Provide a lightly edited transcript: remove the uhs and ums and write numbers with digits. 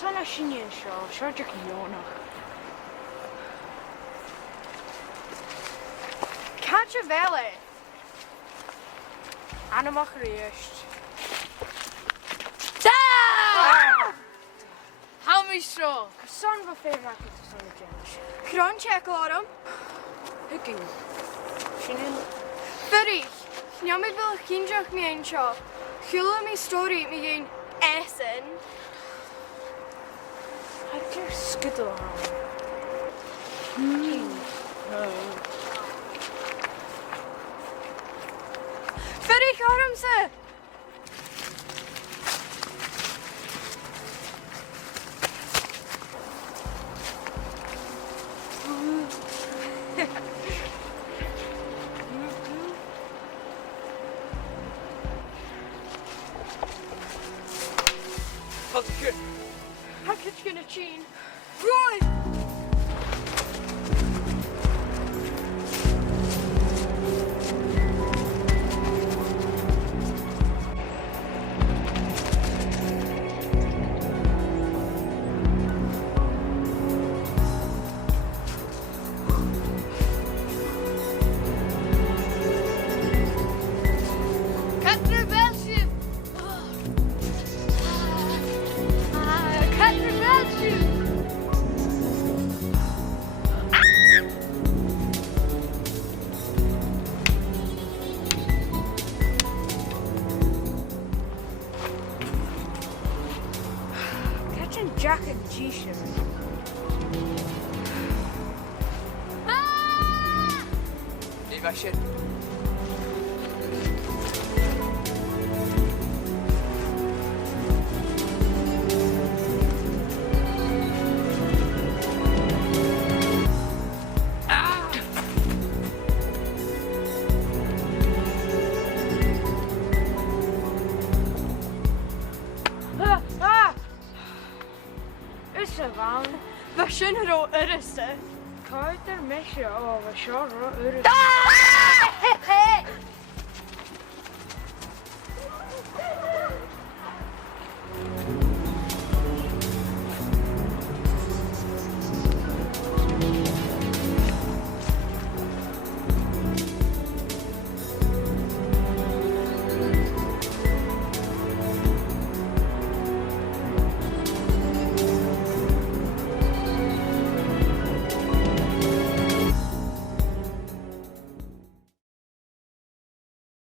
Sana sinien seo Jónach. Catcha vele. Anamach riest. Da! How me straw? Son va fé rac to sana gens. Cron check autumn. Hooking. Sinien. Fyrich. Njami vil kinjach mi ein seo. Chula mi story mi ein essen. I just skittle on. Fyrich autumn se. Package gonna chin. Roy! Catcher Belship! Catcher Belship! Catching Jack and G-Shim. Leave that shit. Is a van. Vad känner du, Öreste? Kajter mesje av a sjarra ur. Ah!